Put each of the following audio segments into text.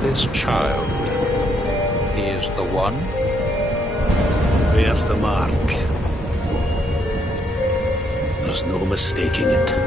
This child, he is the one? There's the mark. There's no mistaking it.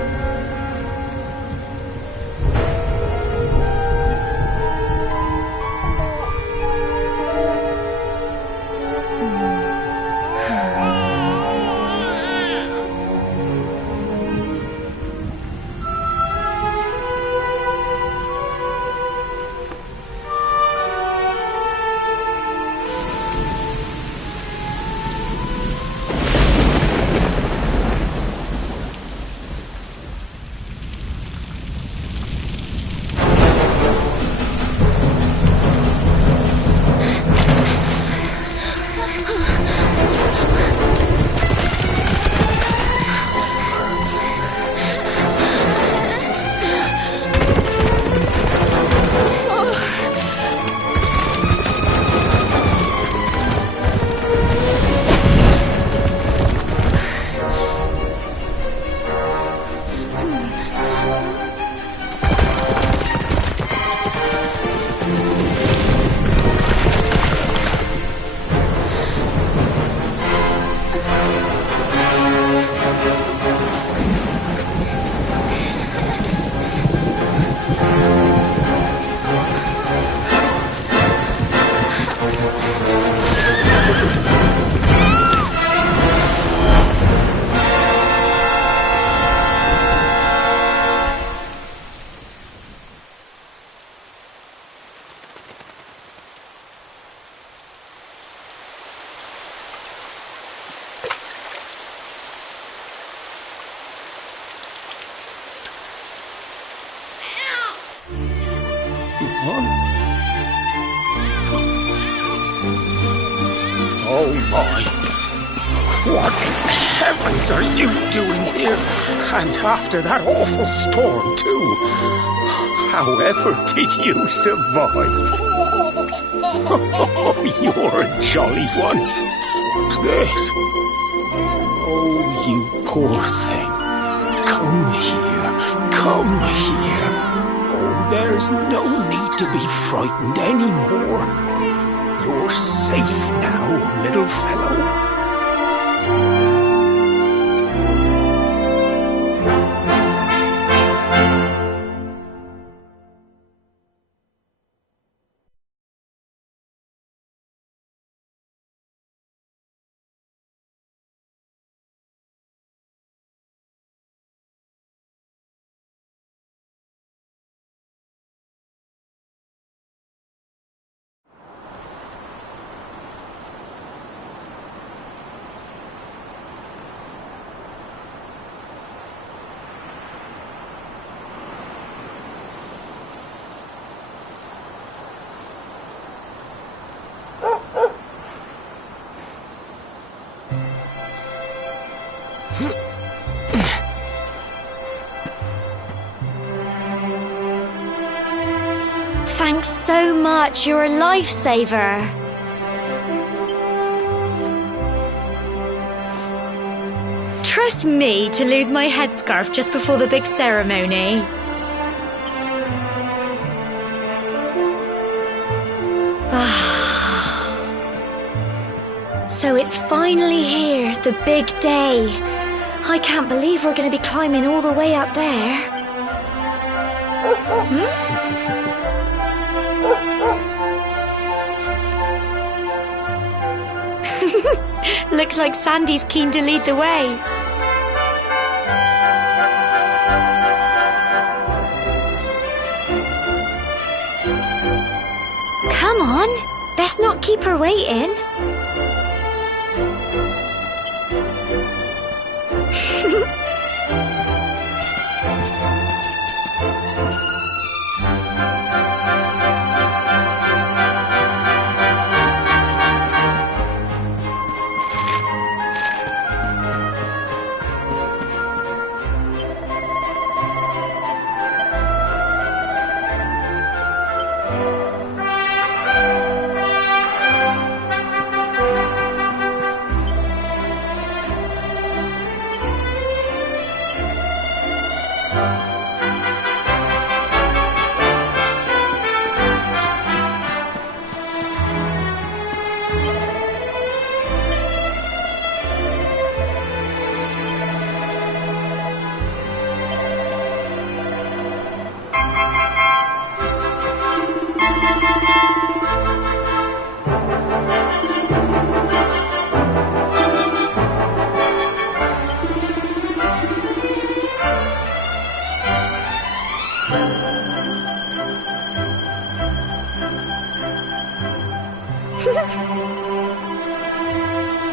Oh my! What in heavens are you doing here? And after that awful storm, too. However did you survive? Oh, you're a jolly one. What's this? Oh, you poor thing. Come here. Come here. Oh, there's no need to be frightened anymore. You're safe now, little fellow. Thanks so much, you're a lifesaver. Trust me to lose my headscarf just before the big ceremony. So it's finally here, the big day. I can't believe we're going to be climbing all the way up there. Looks like Sandy's keen to lead the way. Come on, best not keep her waiting.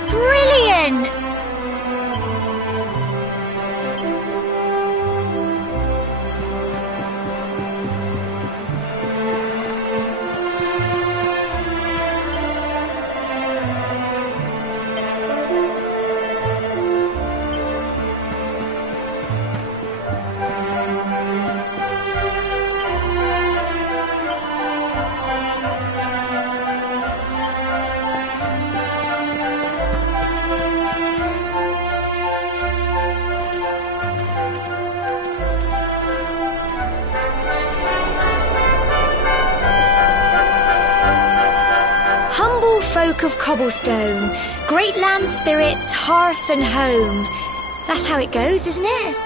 Brilliant! Humble folk of cobblestone, great land spirits, hearth and home. That's how it goes, isn't it?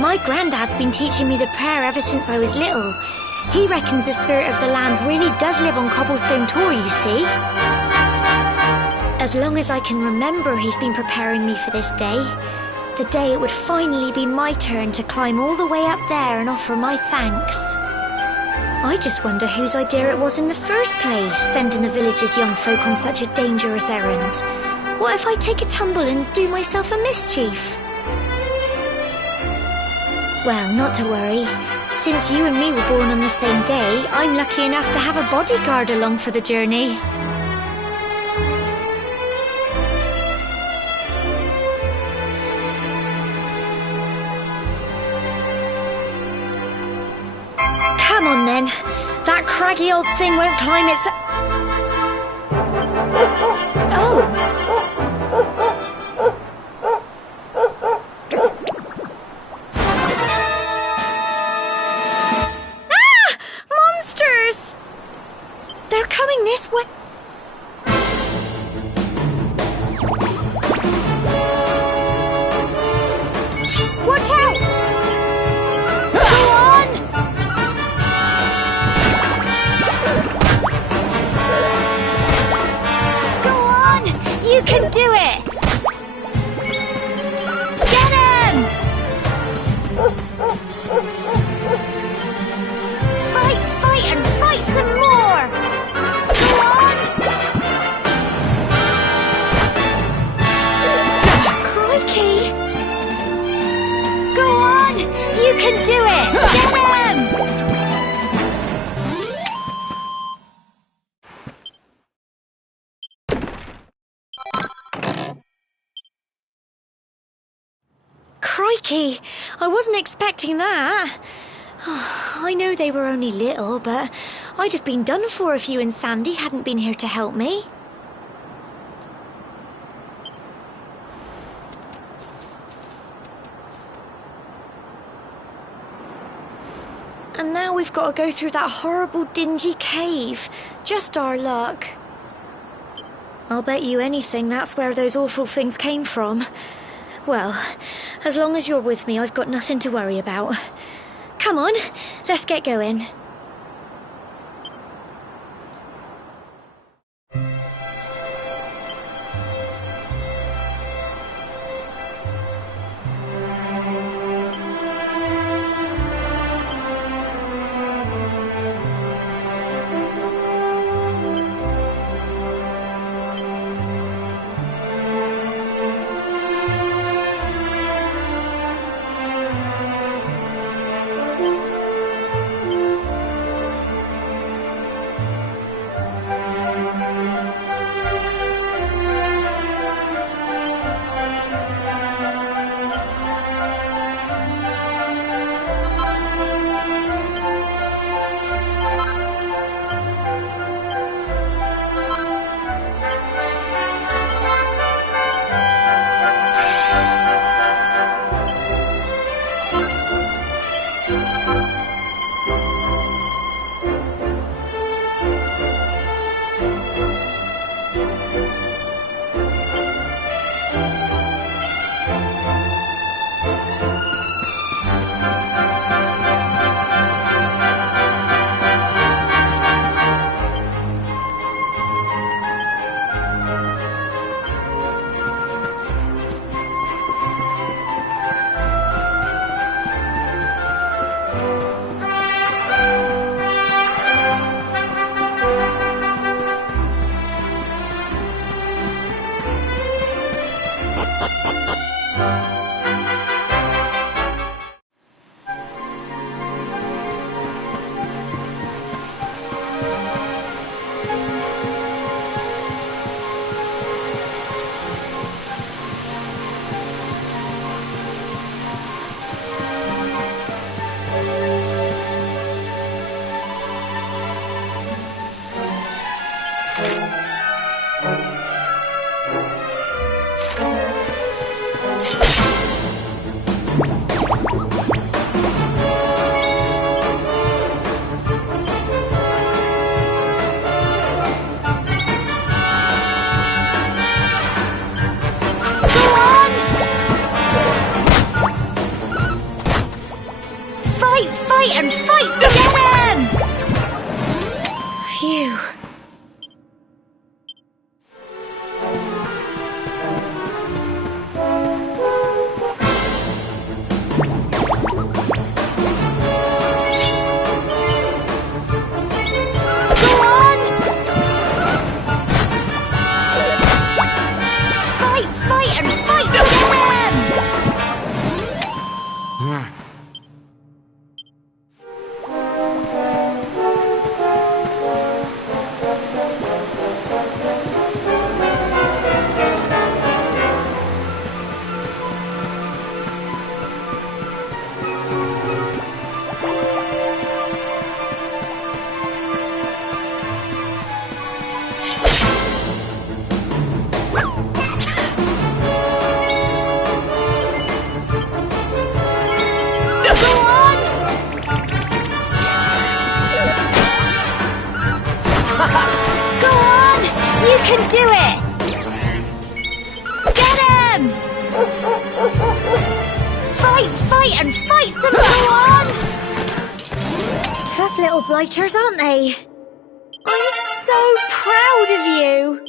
My granddad's been teaching me the prayer ever since I was little. He reckons the spirit of the land really does live on Cobblestone Tor, you see. As long as I can remember, he's been preparing me for this day. The day it would finally be my turn to climb all the way up there and offer my thanks. I just wonder whose idea it was in the first place, sending the village's young folk on such a dangerous errand. What if I take a tumble and do myself a mischief? Well, not to worry. Since you and me were born on the same day, I'm lucky enough to have a bodyguard along for the journey. Come on then. That craggy old thing won't climb its... Oh! Ah! Monsters! They're coming this way. Watch out! Go on! Go on! You can do it! Get him! Fight, and fight some more! Go on! Crikey! Go on! You can do it! Get him! Crikey! I wasn't expecting that. I know they were only little, but I'd have been done for if you and Sandy hadn't been here to help me. And now we've got to go through that horrible dingy cave. Just our luck. I'll bet you anything that's where those awful things came from. Well, as long as you're with me, I've got nothing to worry about. Come on, let's get going. Fight, fight, and fight to get him! Phew. You can do it! Get him! Fight, fight, and fight some more! Tough little blighters, aren't they? I'm so proud of you!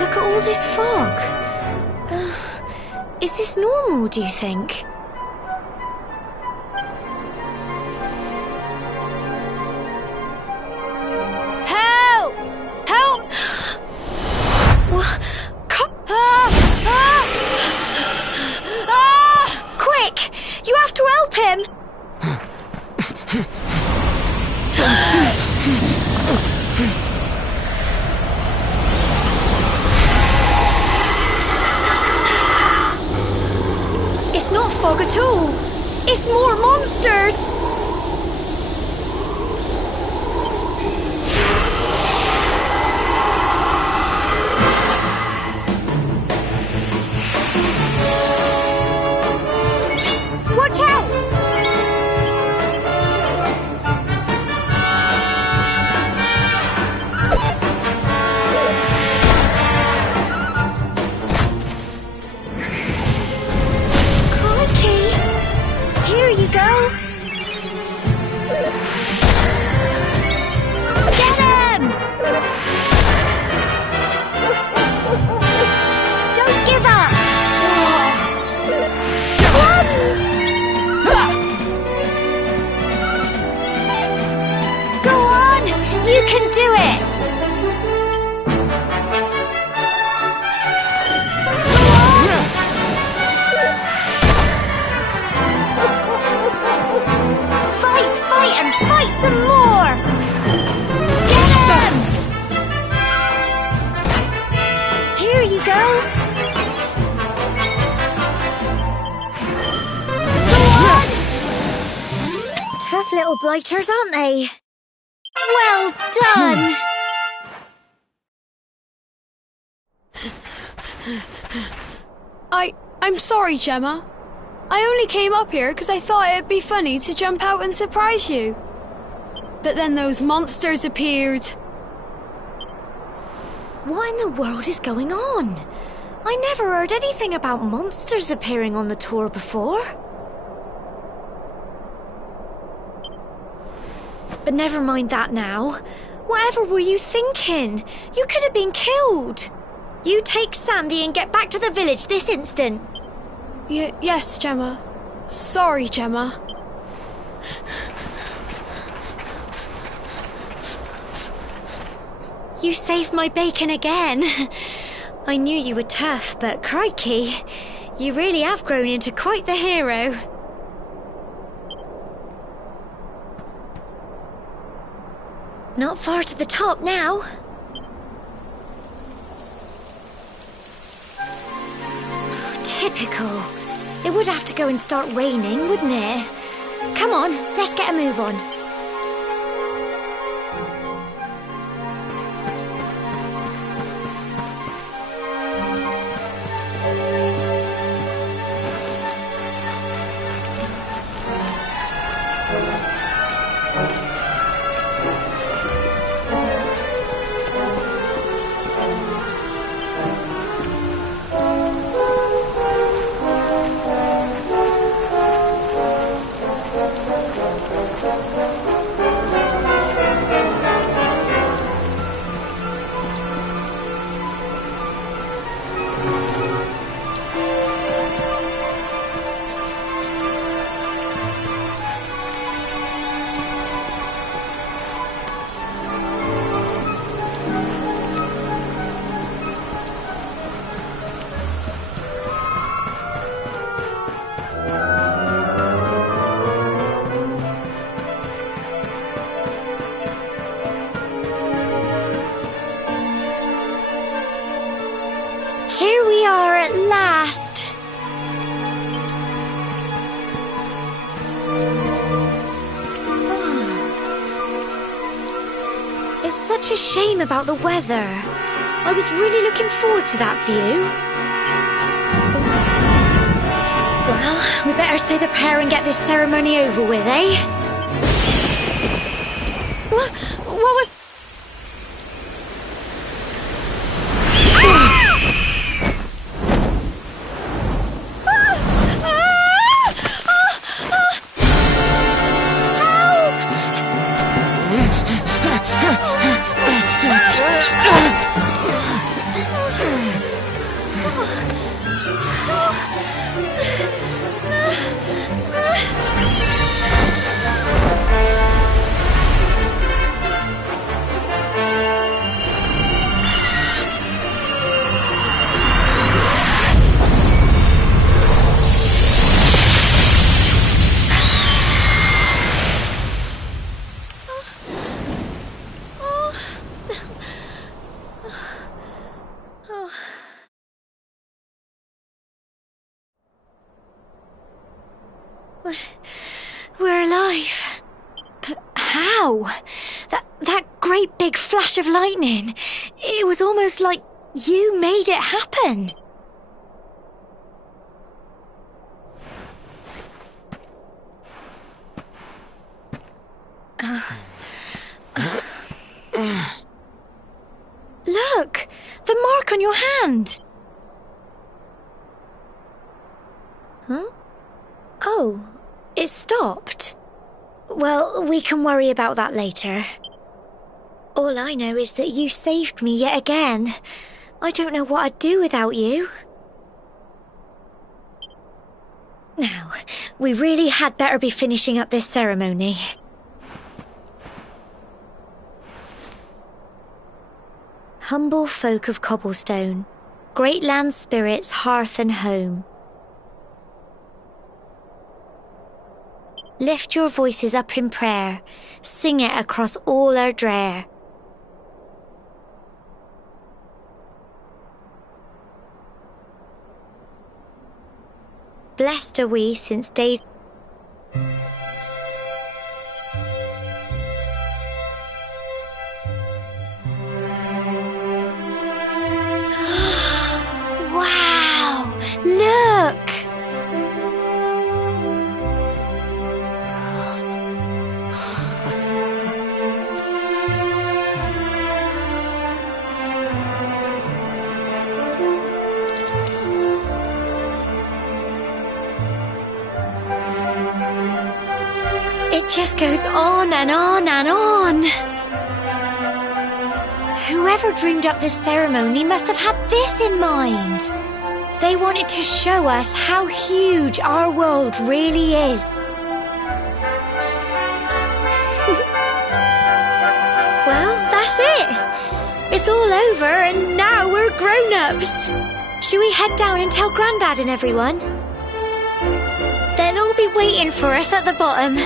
Look at all this fog. Is this normal, do you think? Help! Help! What? Quick! You have to help him! It's not fog at all. It's more monsters. Watch out! Here you go! Get him! Don't give up! Go on! You can do it! And fight some more! Get him! Here you go! Go on! Tough little blighters, aren't they? Well done! I'm sorry, Gemma. I only came up here because I thought it'd be funny to jump out and surprise you. But then those monsters appeared. What in the world is going on? I never heard anything about monsters appearing on the tour before. But never mind that now. Whatever were you thinking? You could have been killed. You take Sandy and get back to the village this instant. Yes, Gemma. Sorry, Gemma. You saved my bacon again. I knew you were tough, but crikey, you really have grown into quite the hero. Not far to the top now. Typical. It would have to go and start raining, wouldn't it? Come on, let's get a move on. Here we are at last. It's such a shame about the weather. I was really looking forward to that view. Well, we better say the prayer and get this ceremony over with, eh? What was... We're alive. But how? That great big flash of lightning. It was almost like you made it happen. Look! The mark on your hand! Huh? Oh, it stopped. Well, we can worry about that later. All I know is that you saved me yet again. I don't know what I'd do without you. Now, we really had better be finishing up this ceremony. Humble folk of cobblestone, great land spirits, hearth and home. Lift your voices up in prayer, sing it across all our drear. Blessed are we since days... Wow! Look! It just goes on and on and on. Whoever dreamed up this ceremony must have had this in mind. They wanted to show us how huge our world really is. Well, that's it. It's all over and now we're grown-ups. Should we head down and tell Grandad and everyone? They'll all be waiting for us at the bottom.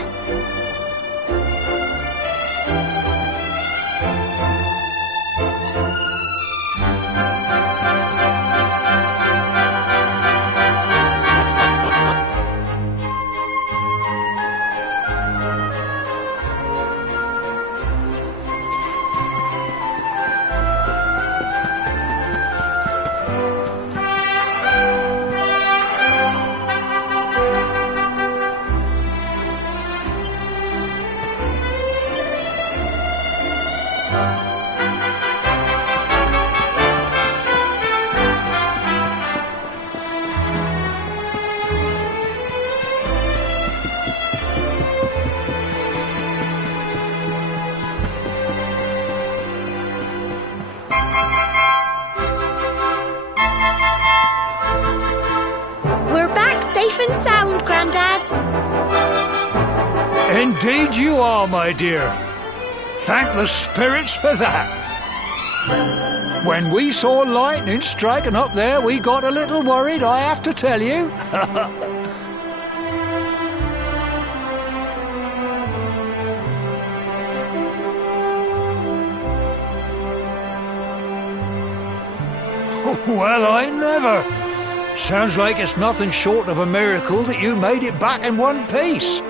And sound, Grandad. Indeed you are, my dear. Thank the spirits for that. When we saw lightning striking up there, we got a little worried, I have to tell you. Well, I never. Sounds like it's nothing short of a miracle that you made it back in one piece.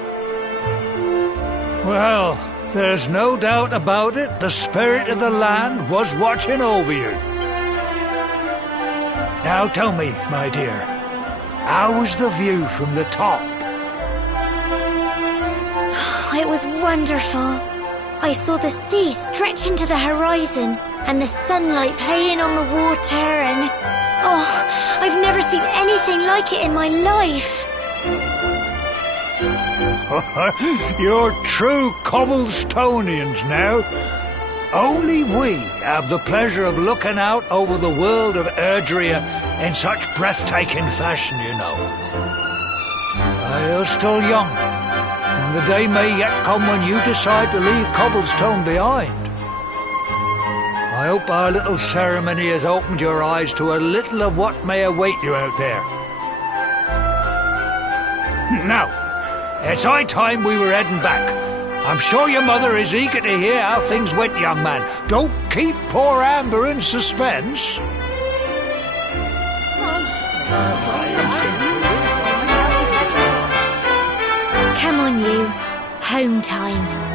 Well, there's no doubt about it, the spirit of the land was watching over you. Now tell me, my dear, how was the view from the top? It was wonderful. I saw the sea stretch into the horizon and the sunlight playing on the water and... oh, I've never seen anything like it in my life. You're true Cobblestonians now. Only we have the pleasure of looking out over the world of Erdrea in such breathtaking fashion, you know. You're still young, and the day may yet come when you decide to leave Cobblestone behind. I hope our little ceremony has opened your eyes to a little of what may await you out there. Now, it's high time we were heading back. I'm sure your mother is eager to hear how things went, young man. Don't keep poor Amber in suspense. Come on, you. Home time.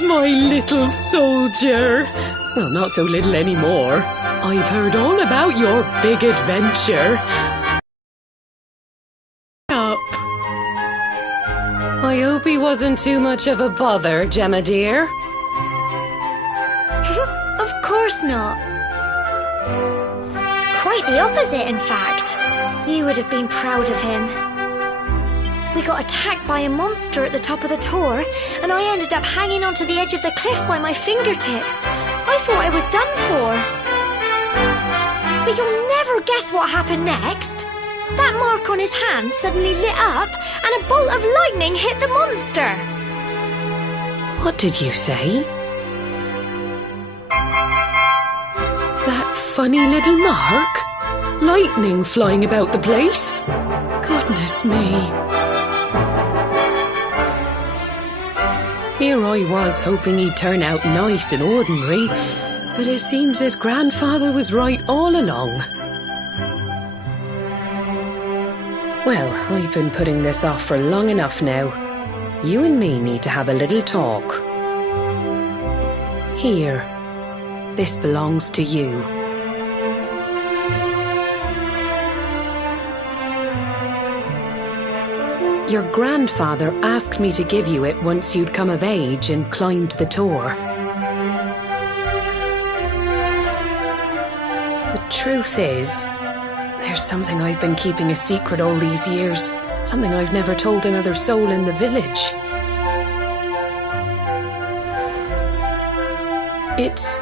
is my little soldier. Well, not so little anymore. I've heard all about your big adventure. Up. I hope he wasn't too much of a bother, Gemma dear. Of course not. Quite the opposite, in fact. You would have been proud of him. We got attacked by a monster at the top of the tor, and I ended up hanging onto the edge of the cliff by my fingertips. I thought I was done for. But you'll never guess what happened next. That mark on his hand suddenly lit up, and a bolt of lightning hit the monster. What did you say? That funny little mark? Lightning flying about the place? Goodness me. Here I was hoping he'd turn out nice and ordinary, but it seems his grandfather was right all along. Well, I've been putting this off for long enough now. You and me need to have a little talk. Here, this belongs to you. Your grandfather asked me to give you it once you'd come of age and climbed the tor. The truth is, there's something I've been keeping a secret all these years. Something I've never told another soul in the village. It's...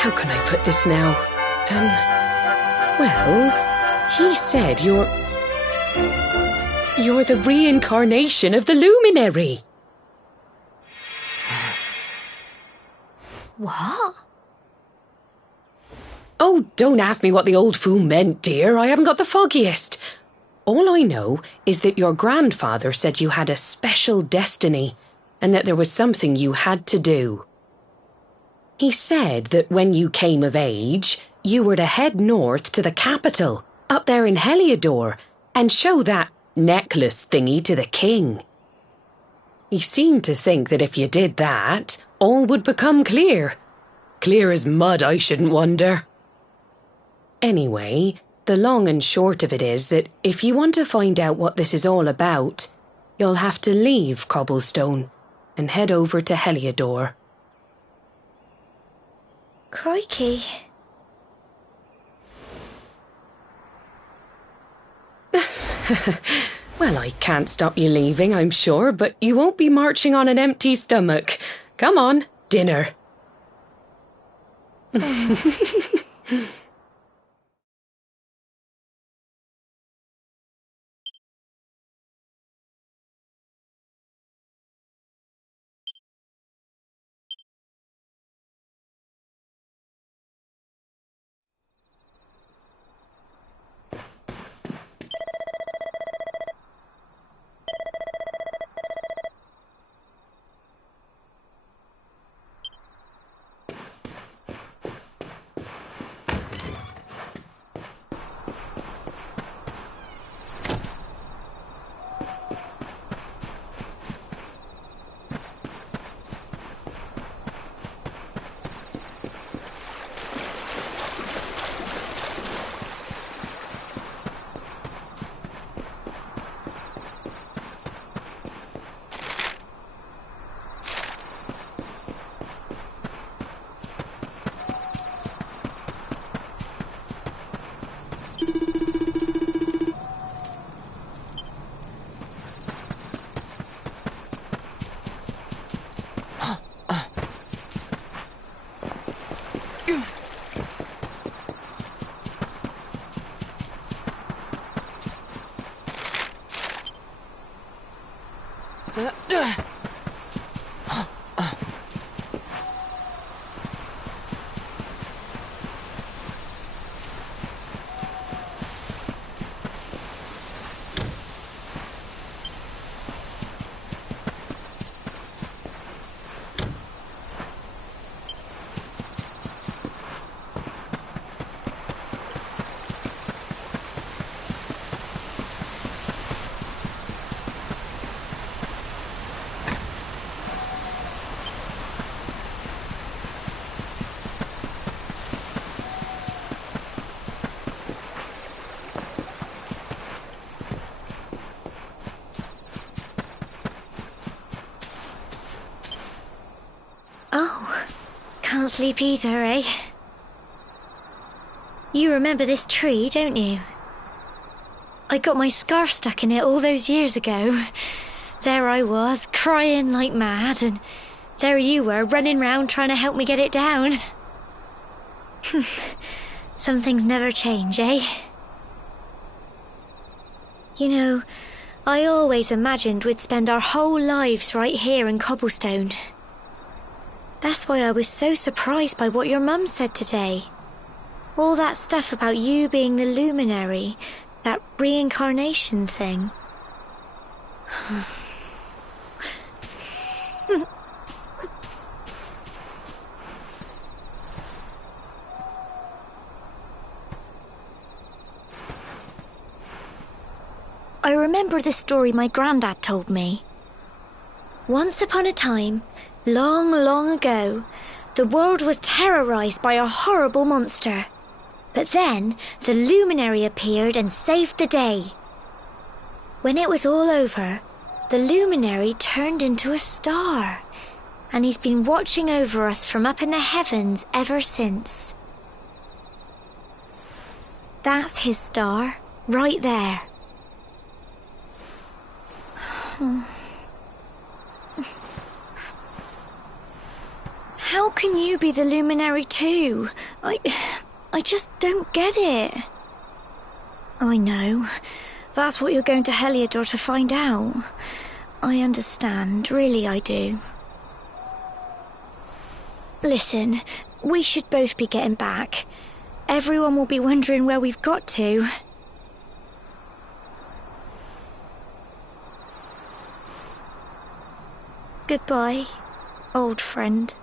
how can I put this now? Well, he said you're the reincarnation of the luminary. What? Oh, don't ask me what the old fool meant, dear. I haven't got the foggiest. All I know is that your grandfather said you had a special destiny and that there was something you had to do. He said that when you came of age, you were to head north to the capital, up there in Heliodor, and show that necklace thingy to the king. He seemed to think that if you did that, all would become clear. Clear as mud, I shouldn't wonder. Anyway, the long and short of it is that if you want to find out what this is all about, you'll have to leave Cobblestone and head over to Heliodor. Crikey. Well, I can't stop you leaving, I'm sure, but you won't be marching on an empty stomach. Come on, dinner. can't sleep either, eh? You remember this tree, don't you? I got my scarf stuck in it all those years ago. There I was, crying like mad, and there you were, running round trying to help me get it down. Some things never change, eh? You know, I always imagined we'd spend our whole lives right here in Cobblestone. That's why I was so surprised by what your mum said today. All that stuff about you being the luminary, that reincarnation thing. I remember the story my granddad told me. Once upon a time, long, long ago, the world was terrorized by a horrible monster. But then, the luminary appeared and saved the day. When it was all over, the luminary turned into a star, and he's been watching over us from up in the heavens ever since. That's his star, right there. How can you be the luminary too? I just don't get it. I know. That's what you're going to Heliodor to find out. I understand, really I do. Listen, we should both be getting back. Everyone will be wondering where we've got to. Goodbye, old friend.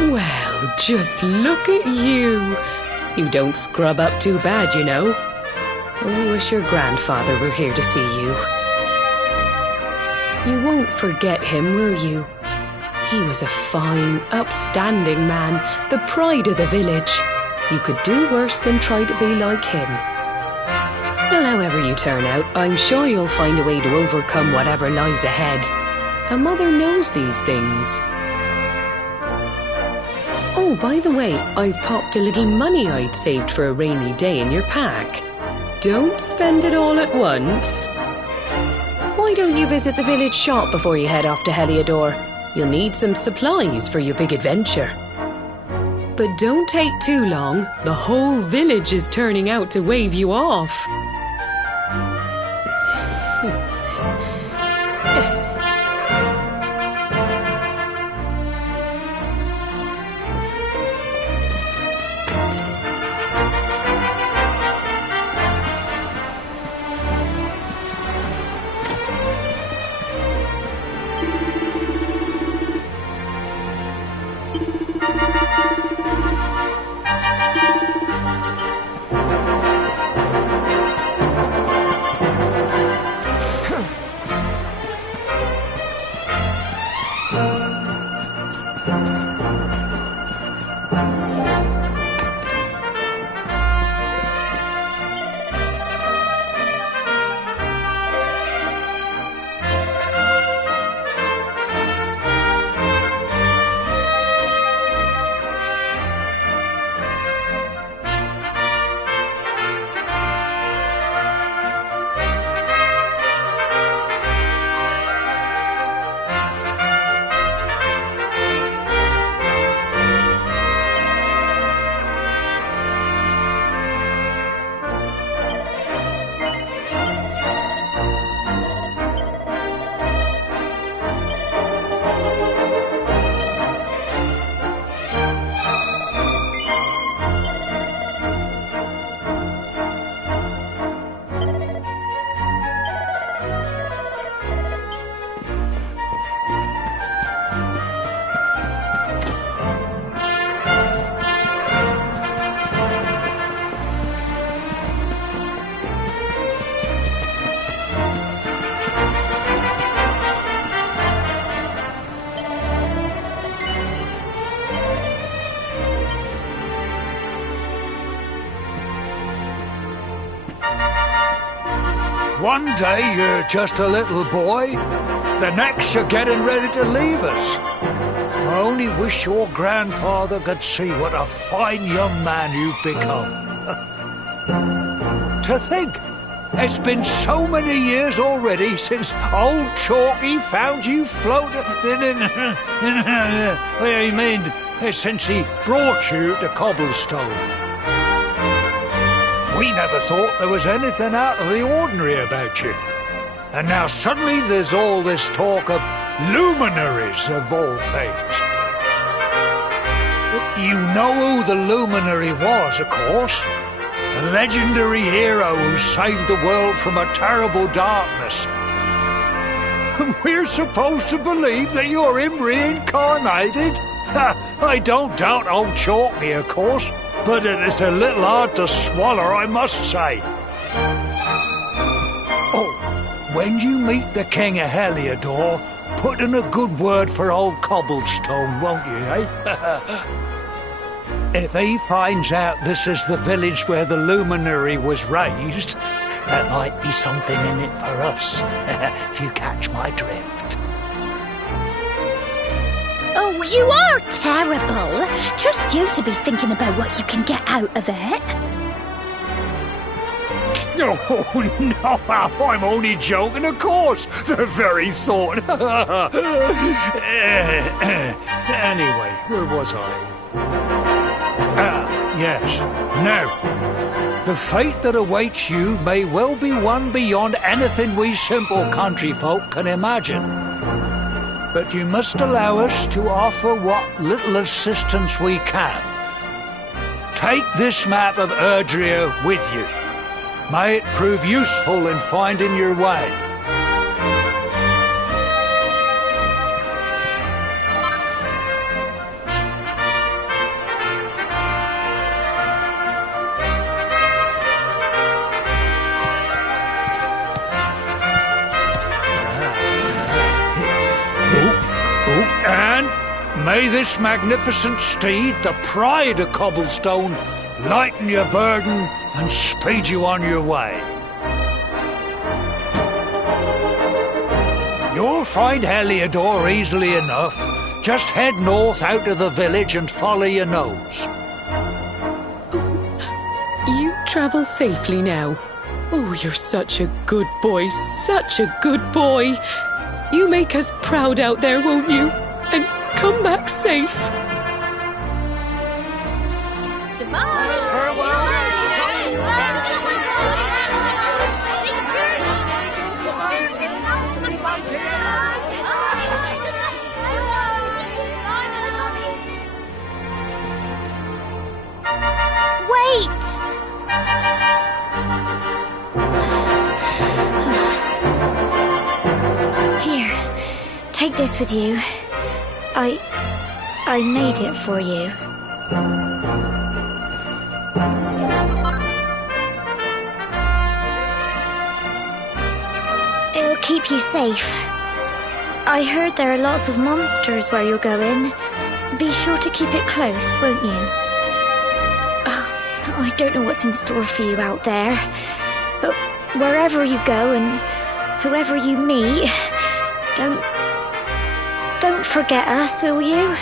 Well, just look at you. You don't scrub up too bad, you know. Only wish your grandfather were here to see you. You won't forget him, will you? He was a fine, upstanding man, the pride of the village. You could do worse than try to be like him. Well, however you turn out, I'm sure you'll find a way to overcome whatever lies ahead. A mother knows these things. Oh, by the way, I've popped a little money I'd saved for a rainy day in your pack. Don't spend it all at once. Why don't you visit the village shop before you head off to Heliodor? You'll need some supplies for your big adventure. But don't take too long. The whole village is turning out to wave you off. One day you're just a little boy, the next you're getting ready to leave us. I only wish your grandfather could see what a fine young man you've become. To think, it's been so many years already since old Chalky found you floating I mean, since he brought you to Cobblestone. We never thought there was anything out of the ordinary about you. And now suddenly there's all this talk of luminaries of all things. You know who the luminary was, of course. A legendary hero who saved the world from a terrible darkness. And we're supposed to believe that you're him reincarnated? I don't doubt old Chalky, of course, but it is a little hard to swallow, I must say. Oh, when you meet the King of Heliodor, put in a good word for old Cobblestone, won't you, eh? If he finds out this is the village where the luminary was raised, there might be something in it for us, if you catch my drift. Oh, you are terrible. Trust you to be thinking about what you can get out of it. Oh, no, I'm only joking, of course. The very thought. Anyway, where was I? Yes. Now, the fate that awaits you may well be one beyond anything we simple country folk can imagine. But you must allow us to offer what little assistance we can. Take this map of Erdrea with you. May it prove useful in finding your way. And may this magnificent steed, the pride of Cobblestone, lighten your burden and speed you on your way. You'll find Heliodor easily enough. Just head north out of the village and follow your nose. You travel safely now. Oh, you're such a good boy, such a good boy. You make us proud out there, won't you? And come back safe. Wait! Here, take this with you. I made it for you. It'll keep you safe. I heard there are lots of monsters where you're going. Be sure to keep it close, won't you? I don't know what's in store for you out there, but wherever you go and whoever you meet, don't forget us, will you?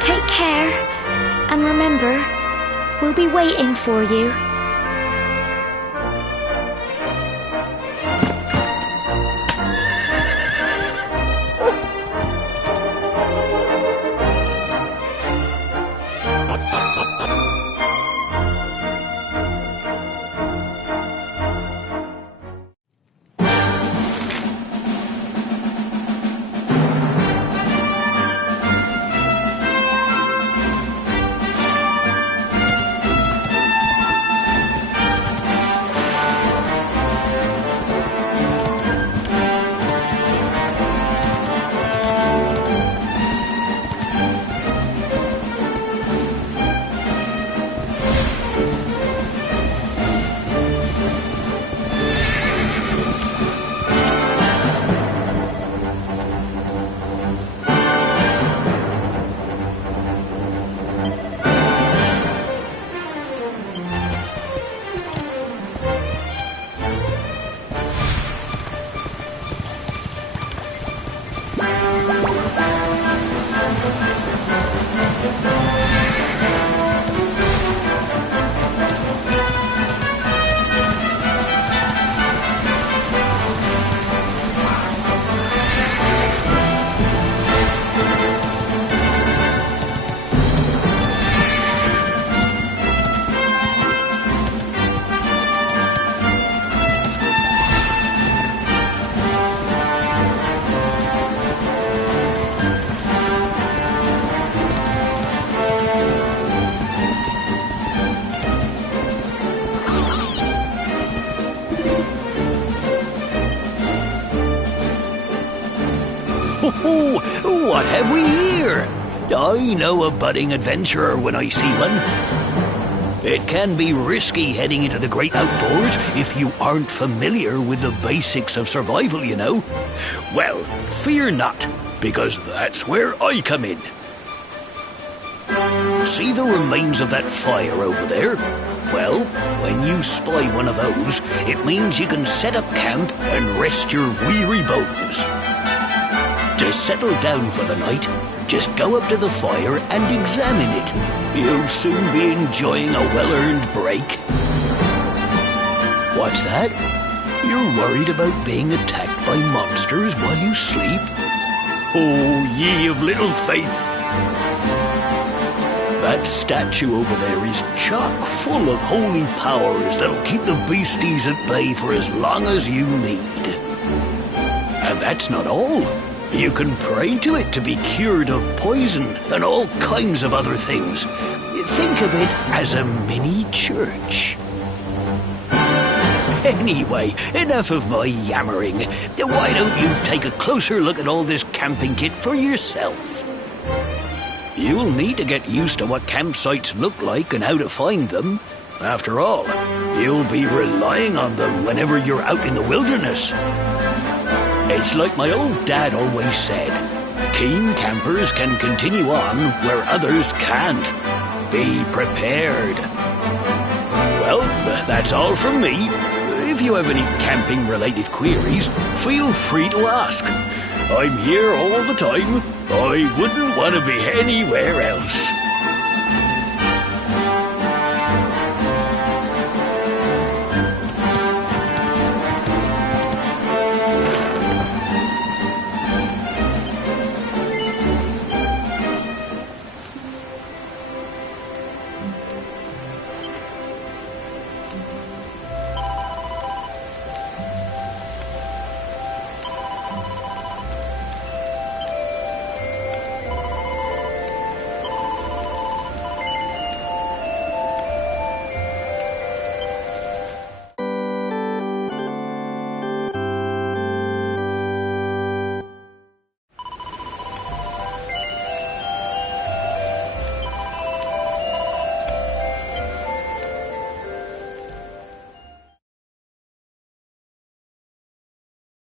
Take care, and remember, we'll be waiting for you. Oh, what have we here? I know a budding adventurer when I see one. It can be risky heading into the great outdoors if you aren't familiar with the basics of survival, you know. Well, fear not, because that's where I come in. See the remains of that fire over there? Well, when you spy one of those, it means you can set up camp and rest your weary bones. To settle down for the night, just go up to the fire and examine it. You'll soon be enjoying a well-earned break. What's that? You're worried about being attacked by monsters while you sleep? Oh, ye of little faith! That statue over there is chock full of holy powers that'll keep the beasties at bay for as long as you need. And that's not all. You can pray to it to be cured of poison and all kinds of other things. Think of it as a mini church. Anyway, enough of my yammering. Why don't you take a closer look at all this camping kit for yourself? You'll need to get used to what campsites look like and how to find them. After all, you'll be relying on them whenever you're out in the wilderness. It's like my old dad always said, keen campers can continue on where others can't. Be prepared. Well, that's all from me. If you have any camping-related queries, feel free to ask. I'm here all the time. I wouldn't want to be anywhere else.